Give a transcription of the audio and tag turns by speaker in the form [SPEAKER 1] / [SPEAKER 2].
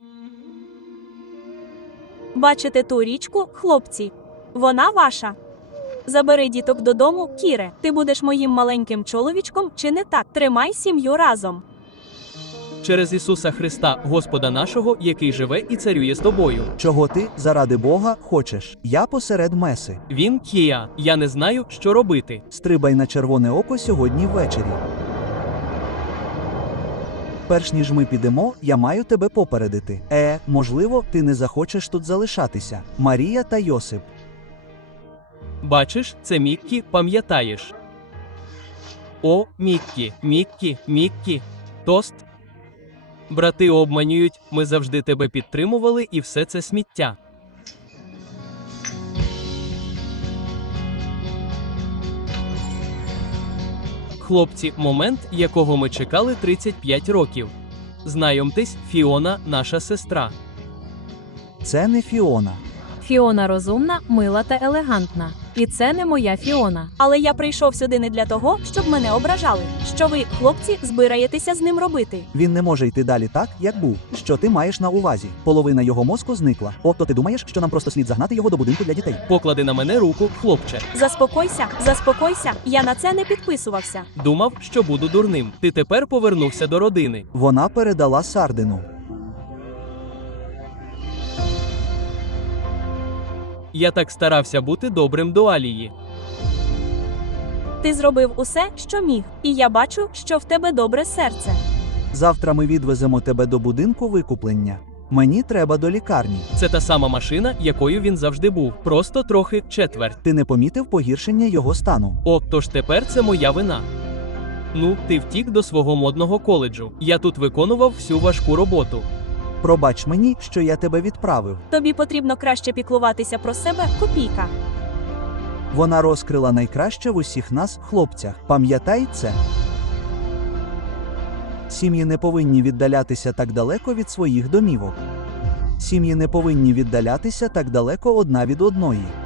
[SPEAKER 1] Бачите ту річку, хлопці? Вона ваша. Забери діток додому, Кіре. Ти будеш моїм маленьким чоловічком, чи не так? Тримай сім'ю разом.
[SPEAKER 2] Через Ісуса Христа, Господа нашого, який живе і царює з тобою.
[SPEAKER 3] Чого ти, заради Бога, хочеш? Я посеред меси.
[SPEAKER 2] Він Кія. Я не знаю, що робити.
[SPEAKER 3] Стрибай на червоне око сьогодні ввечері. Перш ніж ми підемо, я маю тебе попередити. Можливо, ти не захочеш тут залишатися. Марія та Йосип.
[SPEAKER 2] Бачиш, це Міккі, пам'ятаєш? О, Міккі, Міккі, Міккі. Тост. Брати обманюють, ми завжди тебе підтримували і все це сміття. Хлопці, момент, якого ми чекали 35 років. Знайомтесь, Фіона, наша сестра.
[SPEAKER 3] Це не Фіона.
[SPEAKER 4] Фіона розумна, мила та елегантна. І це не моя Фіона.
[SPEAKER 1] Але я прийшов сюди не для того, щоб мене ображали. Що ви, хлопці, збираєтеся з ним робити?
[SPEAKER 3] Він не може йти далі так, як був. Що ти маєш на увазі? Половина його мозку зникла. То ти думаєш, що нам просто слід загнати його до будинку для дітей?
[SPEAKER 2] Поклади на мене руку, хлопче.
[SPEAKER 1] Заспокойся, заспокойся, я на це не підписувався.
[SPEAKER 2] Думав, що буду дурним. Ти тепер повернувся до родини.
[SPEAKER 3] Вона передала Сардину.
[SPEAKER 2] Я так старався бути добрим до Алії.
[SPEAKER 1] Ти зробив усе, що міг, і я бачу, що в тебе добре серце.
[SPEAKER 3] Завтра ми відвеземо тебе до будинку викуплення. Мені треба до лікарні.
[SPEAKER 2] Це та сама машина, якою він завжди був. Просто трохи четверть.
[SPEAKER 3] Ти не помітив погіршення його стану?
[SPEAKER 2] Тож тепер це моя вина. Ну, ти втік до свого модного коледжу. Я тут виконував всю важку роботу.
[SPEAKER 3] Пробач мені, що я тебе відправив.
[SPEAKER 1] Тобі потрібно краще піклуватися про себе, копійка.
[SPEAKER 3] Вона розкрила найкраще в усіх нас, хлопцях. Пам'ятай це. Сім'ї не повинні віддалятися так далеко від своїх домівок. Сім'ї не повинні віддалятися так далеко одна від одної.